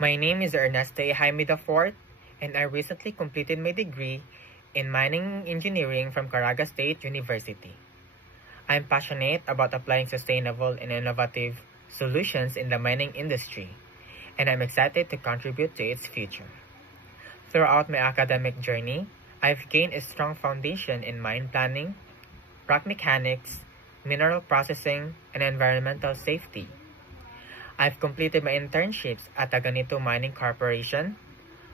My name is Ernesto Jaime IV, and I recently completed my degree in mining engineering from Caraga State University. I'm passionate about applying sustainable and innovative solutions in the mining industry, and I'm excited to contribute to its future. Throughout my academic journey, I've gained a strong foundation in mine planning, rock mechanics, mineral processing, and environmental safety. I've completed my internships at Aganito Mining Corporation,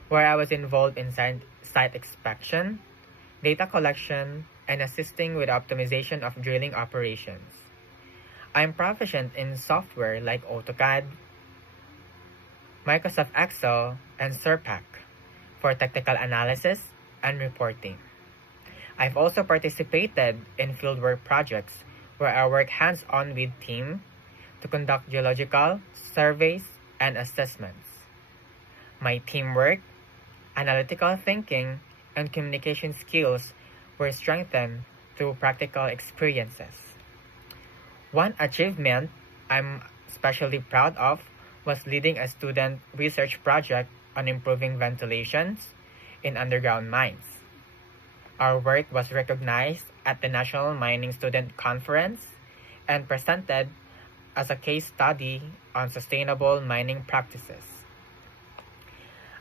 where I was involved in site inspection, data collection, and assisting with optimization of drilling operations. I'm proficient in software like AutoCAD, Microsoft Excel, and SURPAC for technical analysis and reporting. I've also participated in fieldwork projects where I work hands-on with team to conduct geological surveys and assessments. My teamwork, analytical thinking, and communication skills were strengthened through practical experiences. One achievement I'm especially proud of was leading a student research project on improving ventilations in underground mines. Our work was recognized at the National Mining Student Conference and presented as a case study on sustainable mining practices.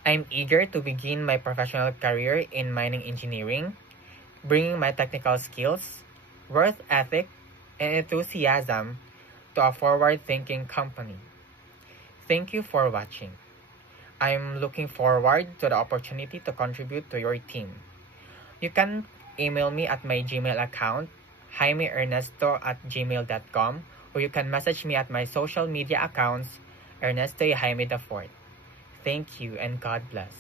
I'm eager to begin my professional career in mining engineering, bringing my technical skills, work ethic, and enthusiasm to a forward-thinking company. Thank you for watching. I'm looking forward to the opportunity to contribute to your team. You can email me at my Gmail account, jaimeernesto@gmail.com, or you can message me at my social media accounts, Ernesto Jaime IV. Thank you and God bless.